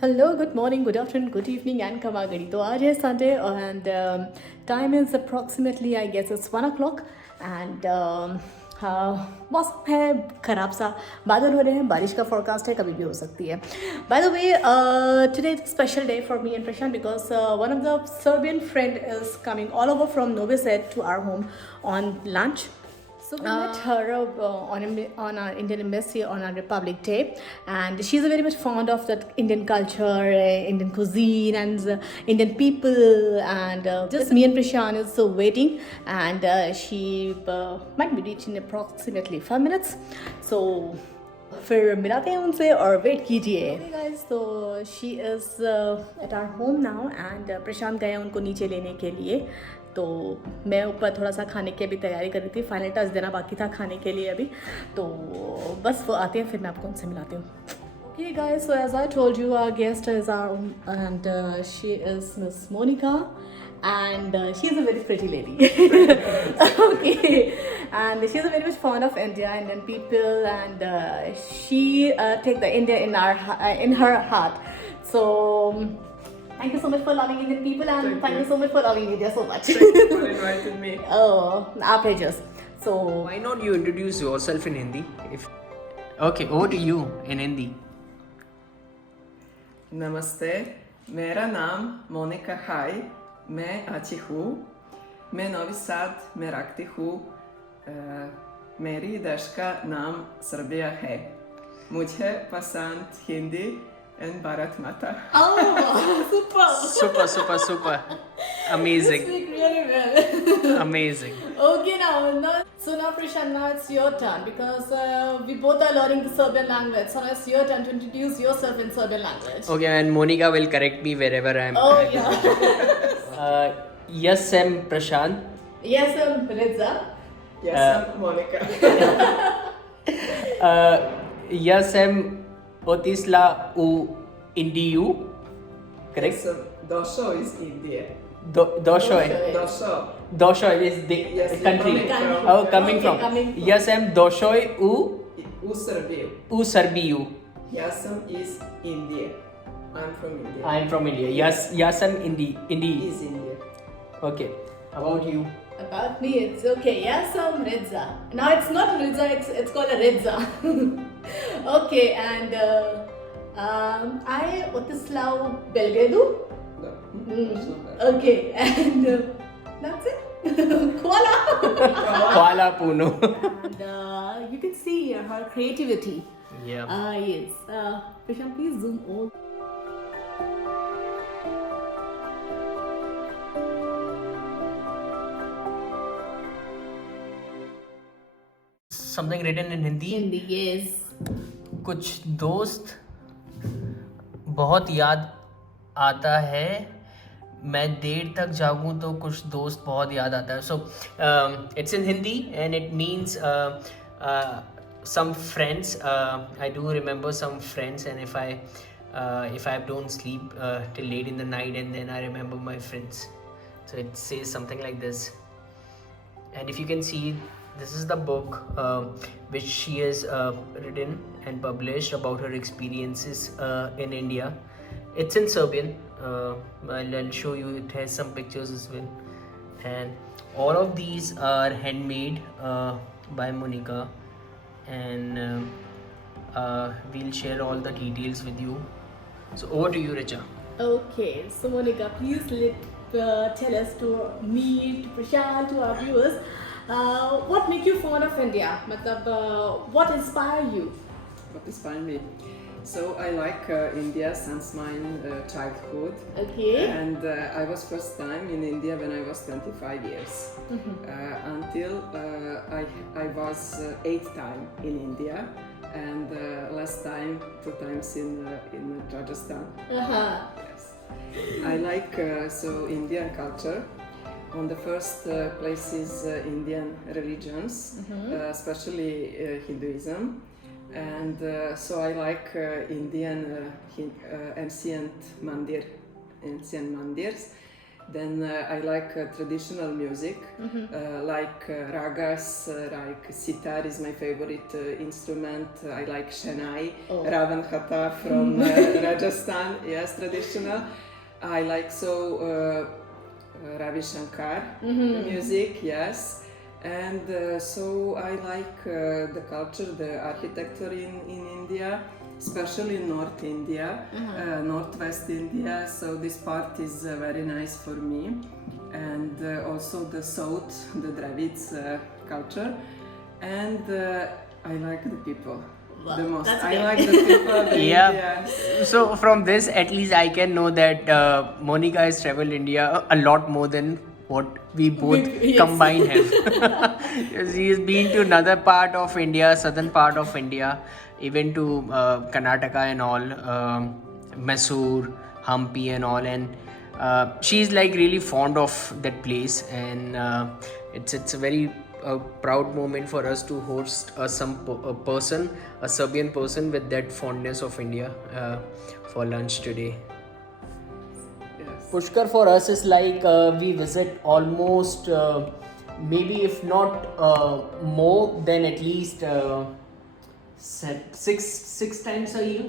Hello, good morning, good afternoon, good evening, and Kamagadi. तो आज है Sunday and time is approximately I guess it's 1 o'clock and मौसम है ख़राब सा, बादल हो रहे हैं, बारिश का forecast है, कभी भी हो सकती है. By the way, today is a special day for me and Prashant because one of the Serbian friend is coming all over from Novi Sad to our home on lunch. So we met her on our Indian embassy on our Republic Day, and she's very much fond of that Indian culture, Indian cuisine, and Indian people. And just me and Prishan is waiting, and she might be reaching in approximately 5 minutes. So फिर मिलाते हैं उनसे और wait कीजिए. Okay guys, so she is at our home now and प्रशांत गए उनको नीचे लेने के लिए. तो मैं ऊपर थोड़ा सा खाने की अभी तैयारी कर रही थी, फाइनल टच देना बाकी था खाने के लिए अभी. तो बस वो आते हैं फिर मैं आपको उनसे मिलाती हूँ. Okay guys, so as I told you, our guest is our and she is Miss Monica, and she's a very pretty lady. Okay, and she's a very much fond of India, Indian people, and she take the India in her heart. So thank you so much for loving Indian people, and thank you so much for loving India so much. Thank you for inviting me. Oh, our pleasures. So Why not you introduce yourself in Hindi? Okay, over to you in Hindi. नमस्ते, मेरा नाम मोनिका है. मैं अच्छी हूँ. मैं नौवी साथ में रखती हूँ. मेरी देश का नाम सर्बिया है. मुझे पसंद हिंदी and भारत माता. oh, Super. Amazing. speak really well. Amazing. Okay, now Prashant, now it's your turn because we both are learning the Serbian language. So now it's your turn to introduce yourself in Serbian language. Okay, and Monica will correct me wherever I am. Oh yeah. Yes, I'm Prashant. Yes, I'm Riza. Yes, I'm Monica. Yes, I'm Otisla u Indiu. Correct? Yes, Dosho is India. Doshoy. Dosho. Doshoy is the Yes, country. coming from- Oh, coming Okay, from. coming from. Yes, I'm Doshoy U Serbia. u Serbiu. Yasam is India. I'm from India. I'm from India. Yes, I'm Indi. Is India. Okay. About you? About me, it's okay. Yes, I'm Riza. Now it's not Riza, it's called a Riza. Okay, and I Otislav Belgradu. No, Mm. it's not that. Okay, and that's it. Kuala. Kuala Puno. And you can see her creativity. Yeah. Yes. Prashant, please zoom all. Something written in Hindi. Hindi, yes. कुछ दोस्त बहुत याद आता है. मैं देर तक जागूं तो कुछ दोस्त बहुत याद आता है. So it's in Hindi and it means some friends. I do remember some friends, and if I don't sleep till late in the night, and then I remember my friends. So it says something like this. And if you can see, this is the book which she has written and published about her experiences in India. It's in Serbian. I'll show you. It has some pictures as well, and all of these are handmade by Monica, and we'll share all the details with you. So over to you, Richa. Okay, so Monica, please tell us, to me, to Prashant, to our viewers, what make you fond of India? Matlab, what inspire you? What inspired me? So I like India since my childhood. Okay. And I was first time in India when I was 25 years. Until I was 8th time in India, and last time 2 times in Rajasthan. Uh-huh. Yes. I like so Indian culture. On the first place is Indian religions, especially Hinduism. And so I like Indian ancient mandirs. Then I like traditional music, like ragas, like sitar is my favorite instrument. I like Shehnai, Ravan Hata from Rajasthan, yes, traditional. I like Ravi Shankar music, yes. And so I like the culture, the architecture in India, especially in North India, Northwest India. So this part is very nice for me. And also the South, the Dravids culture. And I like the people. Wow, The most. that's I great. like the people, the Yeah. Indians. So from this, at least I can know that Monica has traveled India a lot more than what we both Yes. combined have. She has been to another part of India, southern part of India, even to Karnataka and all, Mysore, Hampi and all, and she's like really fond of that place, and it's a very proud moment for us to host a Serbian person with that fondness of India for lunch today. Yes. Pushkar for us is like we visit almost maybe if not more than at least six times a year.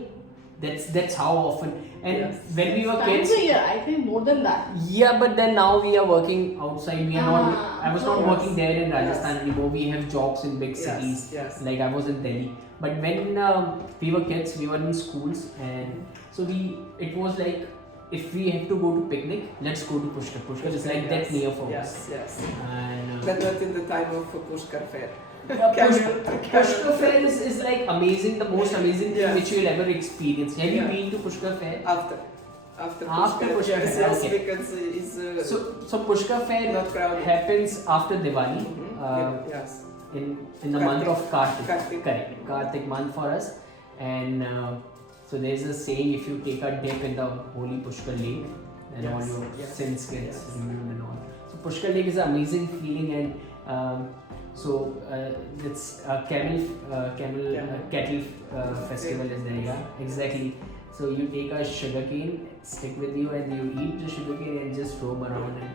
That's how often. And Yes. when we were Times kids, a year, I think more than that. yeah, but then now we are working outside. We are not. I was not Yes. working there in Rajasthan Yes. anymore. We have jobs in big Yes, cities. yes. Like I was in Delhi. But when we were kids, we were in schools, and so it was like if we have to go to picnic, let's go to Pushkar. Pushkar is like that near for Yes, us. yes. And But not in the time of Pushkar Fair. Pushkar Fair is like amazing, the most amazing thing Yes. which you will ever experience. Have you Yeah. been to Pushkar Fair? After After Pushkar, Pushkar yes, Fair, yes, okay. because it's So Pushkar Fair Not crowded. happens after Diwali. yes. In the month of Kartik. Kartik. Correct. Kartik month for us. And so there's a saying, if you take a dip in the holy Pushkar lake, then all Yes, your yes, sins gets yes. removed and all. So Pushkar lake is an amazing feeling, and it's a cattle festival is there, yeah, exactly. So you take a sugarcane, stick with you, and you eat the sugarcane and just roam around. And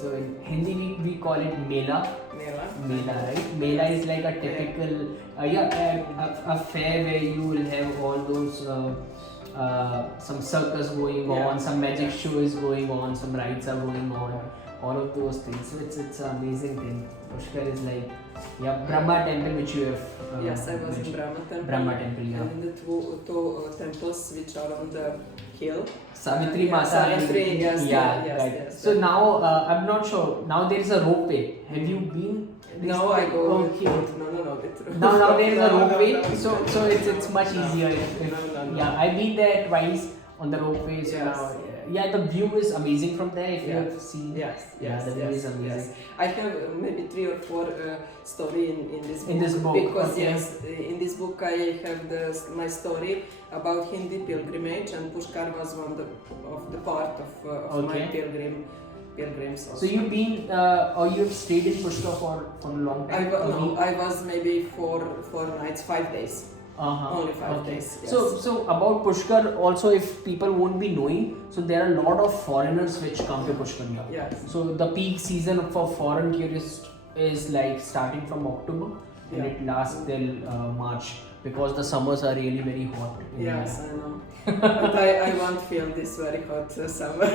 so in Hindi we call it Mela. Mela. Mela, right? Mela is like a typical, a fair where you will have all those some circus going Yeah. on, some magic Yeah. show is going on, some rides are going on, all of those things. So it's an amazing thing. Pushkar is like, Brahma temple which you have. Yes, I was in mentioned. Brahma temple. Brahma temple, yeah. And the two temples which are on the hill. Savitri Yeah, Mata. Savitri, and, yes, yeah, yes, right. yes. So now I'm not sure. Now there is a ropeway. Have you been? Now I go with Okay. boat. No, with Now there is a No, ropeway, no. so it's much No. easier. No. Yeah, I've been there twice on the ropeway. So Yes. now, yeah, the view is amazing from there. If you Yes. have seen, Yes, yeah, yes, the view yes, is amazing. yes. I have maybe 3 or 4 story in this book. In this book, Because okay. yes, in this book I have my story about Hindi pilgrimage, and Pushkar was one of the part of my Okay. pilgrims. Also. So you've been or you've stayed in Pushkar for a long time. I was maybe 4 nights, 5 days. Only 5 days. Yes. So about Pushkar also, if people won't be knowing, so there are a lot of foreigners which come to Pushkar now. Yes. So the peak season for foreign tourists is like starting from October and Yeah. it lasts till March, because the summers are really very hot. in Yes, India. I know. But I won't feel this very hot summer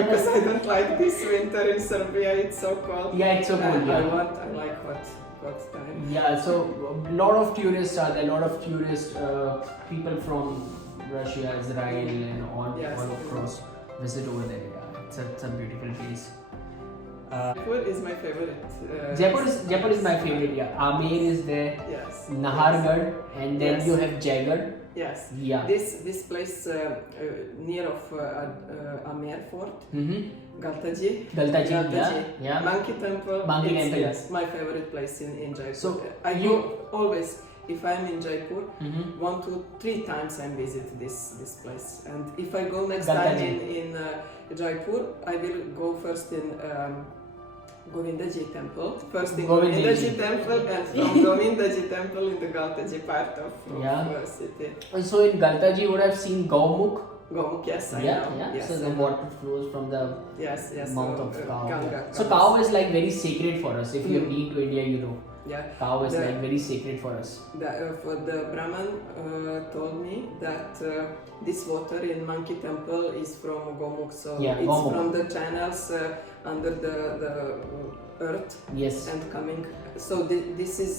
because I don't like this winter in Serbia. It's so cold. Yeah, it's so cold. I Yeah. like hot time. Yeah, so a lot of tourists are there. A lot of tourists, people from Russia, Israel, and all Yes. across visit over there. Yeah, it's a beautiful place. Jaipur is my favorite. Jaipur is my favorite. Yeah, Amer is there, Yes. Nahargarh, and then Yes. you have Jaigarh. Yes. Yeah. This place near of Amer Fort, Mm-hmm. Galtaji. Galtaji, yeah. Monkey Temple. Monkey It's, Temple. Yes, my favorite place in Jaipur. So, I you- go always. If I'm in Jaipur, Mm-hmm. 1 to 3 times I visit this place. And if I go next Galtaji. time in Jaipur, I will go first in Govindaji temple. First in Govindaji. Govindaji temple, and from Govindaji temple in the Galtaji part of Yeah. city. So in Galtaji, you would have seen Gaumukh. Gomuk, yes, I Yeah, know. yeah. Yes, So I the know. water flows from the Yes, yes. mouth of cow. Ganga So comes. cow is like very sacred for us. If you have Mm. been to India, you know. Yeah. Cow is The- like very sacred for us. For the Brahman told me that this water in Monkey Temple is from Gomuk, so Yeah, it's Gomuk. from the channels under the earth Yes. and coming. So this is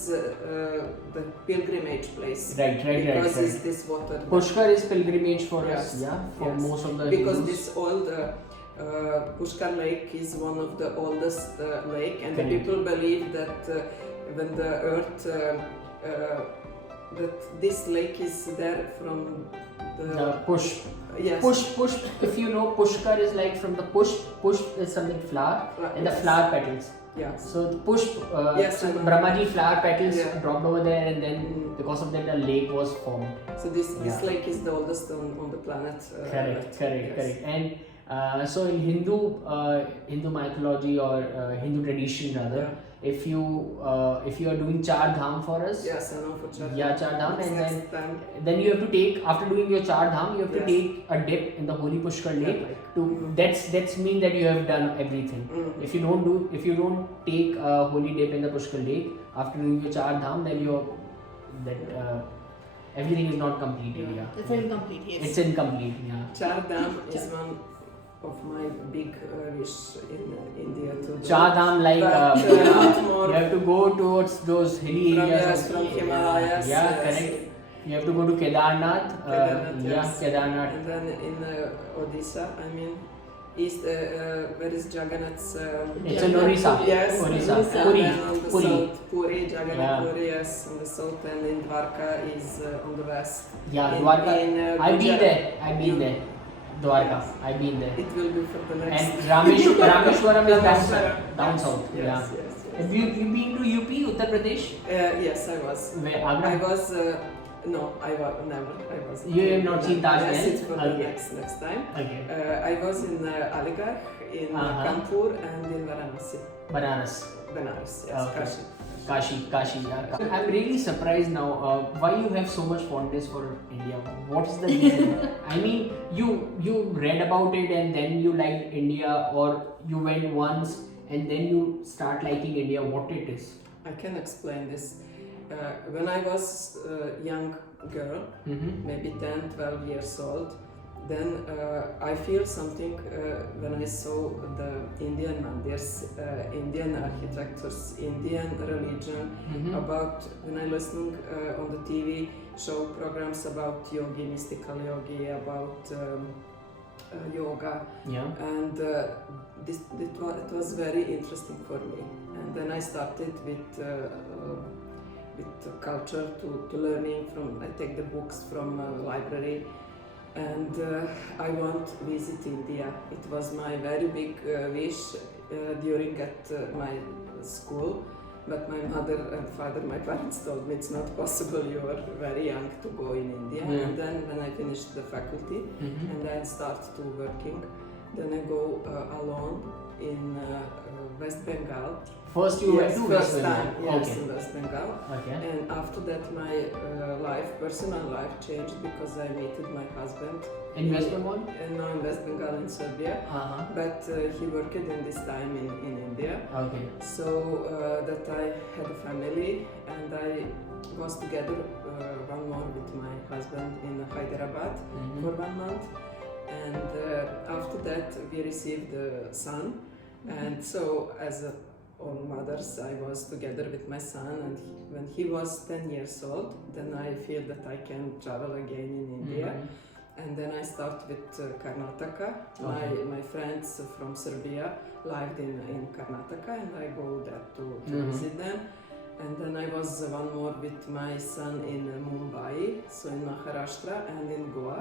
the pilgrimage place. Right. Because it's this water. Pushkar is pilgrimage for us. Yes, Yeah. For yes. most of the Because Hindus. this old Pushkar Lake is one of the oldest lake, and the Correct. people believe that when the earth that this lake is there from The push. yes. Push. If you know, Pushkar is like from the push. Push is something flower, and the Yes. flower petals. Yes. So the push, Yes, so I the know. Brahmaji flower petals Yeah. dropped over there, and then Mm. because of that, a lake was formed. So this Yeah. lake is the oldest on the planet. Correct. Yes. And so in Hindu mythology or Hindu tradition rather, if you are doing Char Dham for us, Yes, I know for Char. Yeah, Char Dham, and next time. then you have to take, after doing your Char Dham, you have to Yes. take a dip in the holy Pushkar lake. like, To that's mean that you have done everything. Mm. If you don't take a holy dip in the Pushkar lake after doing your Char Dham, then everything is not completed. Yeah. It's incomplete, yes. It's incomplete. Yeah. Char Dham is one of my big wish in India to do. Char Dham, like But, not more you have to go towards those hilly from, areas. yes, from Himalayas. Yeah, yes. correct. You have to go to Kedarnath. Kedarnath, Yeah, yes. Kedarnath. And then in Odisha, I mean, east, where is Jagannath's? It's in Orissa. Yes, Orissa. and Puri. then on the Puri. south, Puri, Jagannath Yeah. Puri, yes, on the south, and in Dwarka is on the west. Yeah, In- Dwarka. in, I've been Gujarat. there. I've been there. Dwarka. Yes. I've been there. It will be for the next. And Rameshwaram is down south. Yes, Yeah. yes, yes. Have you been to UP, Uttar Pradesh? Yes, I was. Where Agra? I was. No, I was never. I was. You have not seen Taj Yes, Mahal? it's for Okay. the next time. Okay. I was in Aligarh, in Uh-huh. Kanpur, and in Varanasi. Banaras. Banaras, yes, Okay. Kashi. Kashi. Yeah. I'm really surprised now. Why you have so much fondness for India? What is the reason? I mean, you read about it and then you liked India, or you went once and then you start liking India. What it is? I can explain this. When I was a young girl, Mm-hmm. maybe 10, 12 years old, then I feel something when I saw the Indian mandirs, Indian architectures, Indian religion, Mm-hmm. about when I listening on the TV show programs about yogi, mystical yogi, about yoga, Yeah. and it was very interesting for me. And then I started with culture to learning from. I take the books from library, and I want to visit India. It was my very big wish during at my school. But my mother and father, my parents told me it's not possible. You are very young to go in India. Yeah. And then when I finished the faculty, Mm-hmm. and then start to working, then I go alone in West Bengal. First you went Yes, to first West time, Bengal. yes, Okay. in West Bengal. Okay. And after that, my personal life changed because I met my husband. In West Bengal? No, in West Bengal in Serbia. Uh-huh. But he worked in this time in India. Okay. So that I had a family, and I was together one more with my husband in Hyderabad Mm-hmm. for 1 month. And after that, we received a son. And so, as all mothers, I was together with my son. And when he was 10 years old, then I feel that I can travel again in India. Mm-hmm. And then I start with Karnataka. Okay. My friends from Serbia lived in Karnataka, and I go there to Mhm. visit them. And then I was one more with my son in Mumbai, so in Maharashtra, and in Goa.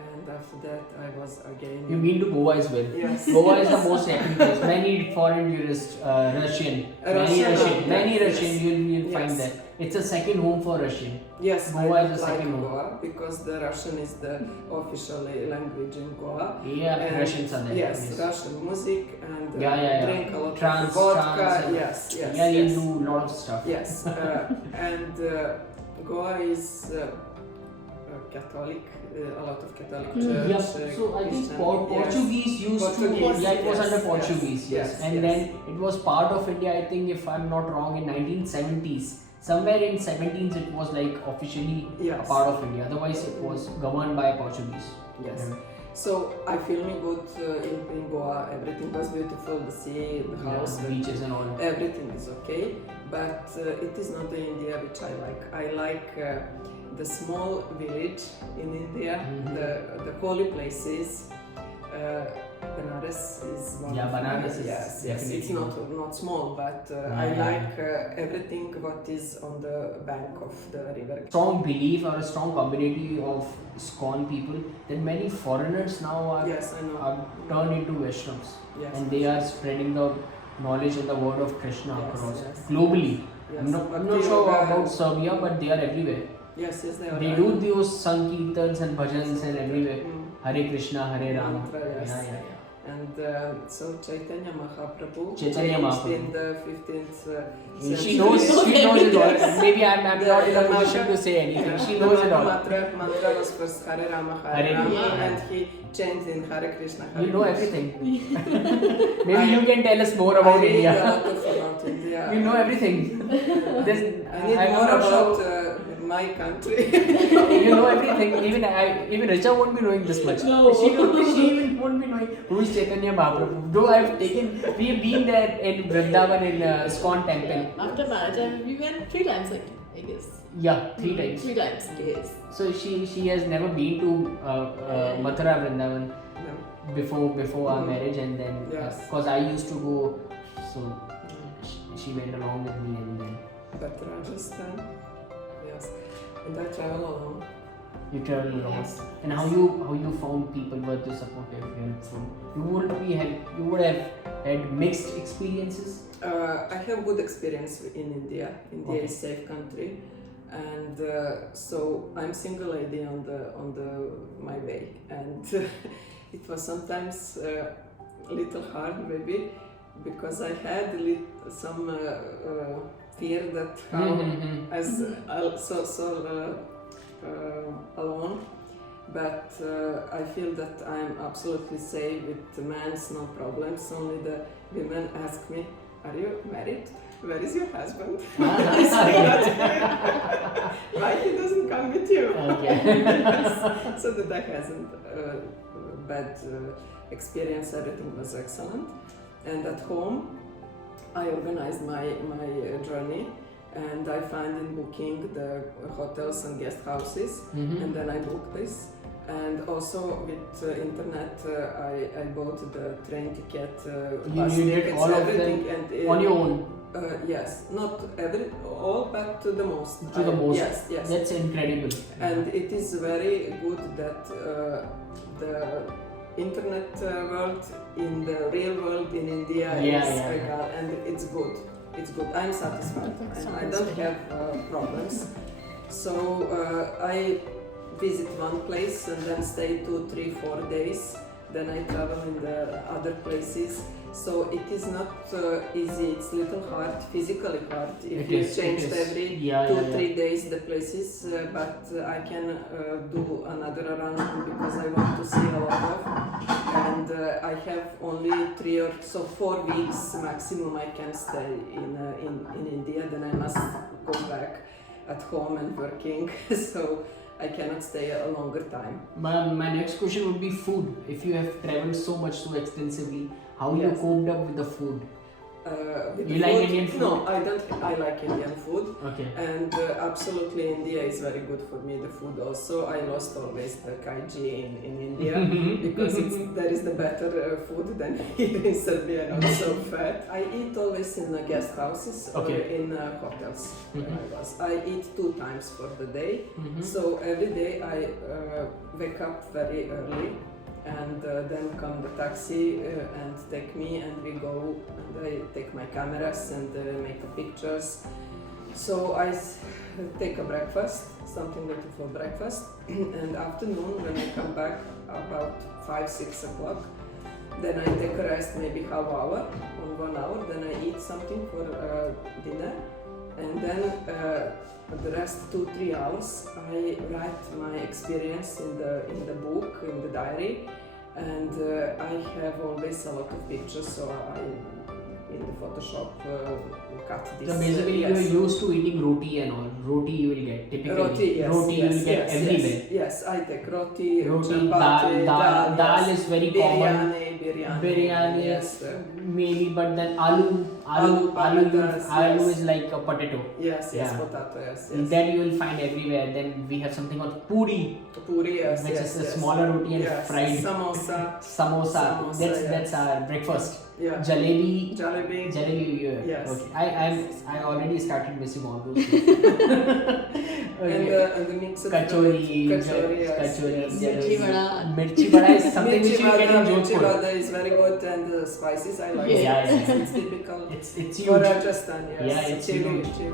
And after that, I was again. You've been to Goa as well. Yes. Goa is the most happy place. Many foreign tourists, Russian, many yes. Russian, you'll find Yes. that. It's a second home for Russian. Yes, Goa I is the like second one. Goa because the Russian is the official language in Goa. Yeah, And Russians are there. Yes, Russian music and Yeah. drink a lot Trance, of vodka. trance. Yes, yes. Yeah, you yes. do a lot of stuff. Yes, and Goa is Catholic, a lot of Catholic Yeah, church. so I think Christian, Portuguese used Portuguese, to, yeah, it was yes, under yes, Portuguese, yes. yes, And yes. then it was part of India, I think, if I'm not wrong, in 1970s. Somewhere in 17s it was like officially a Yes. part of India. Otherwise it was governed by Portuguese. Yes. Yeah. So I feel me good in Goa. Everything was beautiful. The sea, the house, Yeah, beaches and all. everything is okay. But it is not the India which I like. I like the small village in India, Mhm. the holy places. Banaras is one. Yeah, of Banaras my- is yes, yes. It's definitely not small, but I Yeah. like everything what is on the bank of the river. Strong belief or a strong community of ISKCON people that many foreigners now are, Yes, I know. are turned into Vaishnavas. Yes. And they are spreading the knowledge and the word of Krishna Yes, across yes. globally. Yes. I'm not Bhakti sure yoga- about Serbia, but they are everywhere. Yes, yes, they are. They do those sankirtans and bhajans and everywhere. Mm. Hare Krishna, Hare Rama. Mantra, yes. Yeah. And so Chaitanya Mahaprabhu Chaitanya changed Mahaprabhu. in the 15th She century. knows it all. Yes. Maybe I'm not in a The position mantra- to say anything. Yeah, She the knows it all. mantra was first Hare Rama, Hare Hare Rama, Krishna. and he changed in Hare Krishna. Hare You know Krishna. everything. Maybe you can tell us more about I read India. a lot of about India. You know everything. There's, I need I'm more not about sure. my country. You know everything. Even Richa won't be knowing this much. No. She even won't be knowing who is Chaitanya Mahaprabhu. Though we've been there in Vrindavan in ISKCON temple. After marriage, we went 3 times, I guess. Yeah, 3 times. 3 times, yes. So she has never been to Mathura Vrindavan No. before our marriage, and then Yes. because I used to go, so she went along with me, and then But Rajasthan, yes. And I travel alone. you travel along. Yes. And how you found people were to supportive, helpful? You would have had mixed experiences. I have good experience in India. India Okay. is safe country, and so I'm single lady on the my way, and it was sometimes little hard maybe because I had some fear that how as alone. But I feel that I'm absolutely safe with the men's, no problems. Only the women ask me, "Are you married? Where is your husband?" I say that. Why he doesn't come with you? Okay. So that I hasn't bad experience. Everything was excellent. And at home, I organized my journey. And I find in booking the hotels and guest houses, and then I book this. And also with internet, I bought the train ticket, bus You did tickets, all of everything, them and on your own. Yes, not all, but to the most. To the most. Yes, yes. That's incredible. And it is very good that the internet world in the real world in India is regal, and it's good. It's good. I'm satisfied, and I don't have problems. So I visit one place and then stay 2, 3, 4 days. Then I travel in the other places. So it is not easy. It's little hard, physically hard. If you change every 2-3 days the places, but I can do another run because I want to see a lot of. And I have only 3 or 4 weeks maximum I can stay in India. Then I must go back at home and working. So I cannot stay a longer time. My next question would be food. If you have traveled so much, so extensively, how you coped up with the food? With You the like food? Indian food? No, I don't. I like Indian food. Okay. And absolutely, India is very good for me. The food also. I lost always the kaiji in India because there is the better food than here in Serbia, not so fat. I eat always in guest houses or in hotels. Where I was. I eat 2 times for the day. So every day I wake up very early. And then come the taxi and take me, and we go, and I take my cameras and make pictures. So I take a breakfast, something little for breakfast, and afternoon when I come back about 5-6 o'clock, then I take a rest maybe half hour or 1 hour, then I eat something for dinner, and then the rest 2-3 hours I write my experience in the book, in the diary, and I have always a lot of pictures, so I in the Photoshop cut this. So basically, yes. you are used to eating roti and all. Roti you will get typically. Roti, yes, Roti you will get everywhere. Yes, I take roti, Roti, chapati, dal yes. is very common. Biryani, Yes, yes. maybe, but then aloo Yes. is like a potato. Yes, Yeah. potato, yes. That you will find everywhere. Then we have something called puri, Puri, yes, which yes, is a yes. smaller roti and Yes. fried. Samosa, Samosa. That's yes. our breakfast. yeah. Jalebi. Jalebi. Yes. Yes. Okay. I already started missing all those things. And the mix of Kachori, yes. Mirchi vada. Mirchi vada is something which Mirchi you get in vada, mirchi Jodhpur. vada is very good, and the spices I like. Yeah. Yeah. It's typical It's for huge. Rajasthan, yes. Yeah, it's chili, huge. chili.